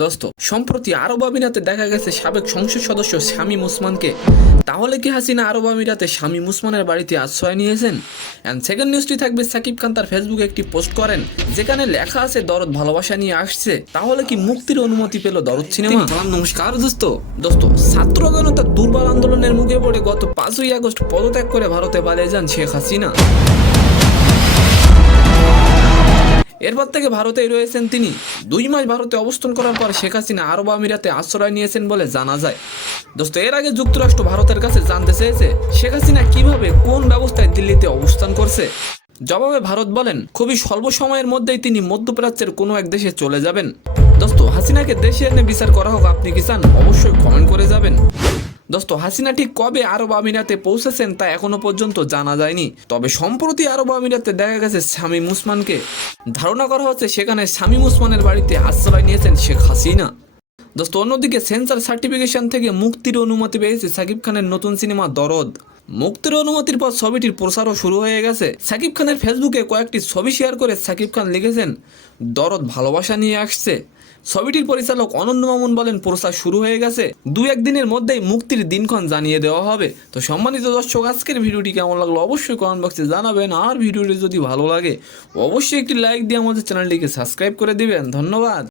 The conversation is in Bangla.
দোস্ত, সম্প্রতি আরব আমিরাতে দেখা গেছে সাবেক সংসদ সদস্য শামীম ওসমানকে। তাহলে কি হাসিনা আরব আমিরাতে শামীম ওসমানের বাড়িতে আশ্রয় নিয়েছেন? এন্ড সেকেন্ড নিউজটি থাকবে সাকিব খান তার ফেসবুকে একটি পোস্ট করেন যেখানে লেখা আছে দরদ ভালোবাসা নিয়ে আসছে। তাহলে কি মুক্তির অনুমতি পেল দরদ সিনেমা? নমস্কার দোস্ত, ছাত্র জনতার দুর্বল আন্দোলনের মুখে পড়ে গত 5ই আগস্ট পদত্যাগ করে ভারতে পালিয়ে যান শেখ হাসিনা। এরপর থেকে ভারতেই রয়েছেন তিনি। 2 মাস ভারতে অবস্থান করার পর শেখ হাসিনা আরব আমিরাতে আশ্রয় নিয়েছেন বলে জানা যায়। দোস্ত, এর আগে যুক্তরাষ্ট্র ভারতের কাছে জানতে চেয়েছে শেখ হাসিনা কিভাবে কোন ব্যবস্থায় দিল্লিতে অবস্থান করছে। জবাবে ভারত বলেন খুবই স্বল্প সময়ের মধ্যেই তিনি মধ্যপ্রাচ্যের কোনো এক দেশে চলে যাবেন। দোস্ত, হাসিনাকে দেশে এনে বিচার করা হোক, আপনি কি চান? অবশ্যই কমেন্ট করে যাবেন। দোস্ত, হাসিনা ঠিক কবে আরব আমিরাতে পৌঁছেছেন তা এখনো পর্যন্ত জানা যায়নি। তবে সম্প্রতি আরব আমিরাতে দেখা গেছে শামীম ওসমানকে। ধারণা করা হচ্ছে সেখানে শামীম ওসমানের বাড়িতে আশ্রয় নিয়েছেন শেখ হাসিনা। দোস্ত, অন্যদিকে সেন্সর সার্টিফিকেশন থেকে মুক্তির অনুমতি পেয়েছে সাকিব খানের নতুন সিনেমা দরদ। মুক্তির অনুমতির পর ছবিটির প্রচারও শুরু হয়ে গেছে। সাকিব খানের ফেসবুকে কয়েকটি ছবি শেয়ার করে সাকিব খান লিখেছেন দরদ ভালোবাসা নিয়ে আসছে। ছবিটির পরিচালক অনন্য মামুন বলেন প্রচার শুরু হয়ে গেছে, 2-1 দিনের মধ্যেই মুক্তির দিনক্ষণ জানিয়ে দেওয়া হবে। তো সম্মানিত দর্শক, আজকের ভিডিওটি কেমন লাগলো অবশ্যই কমেন্ট বক্সে জানাবেন। আর ভিডিওটি যদি ভালো লাগে অবশ্যই একটি লাইক দিয়ে আমাদের চ্যানেলটিকে সাবস্ক্রাইব করে দিবেন। ধন্যবাদ।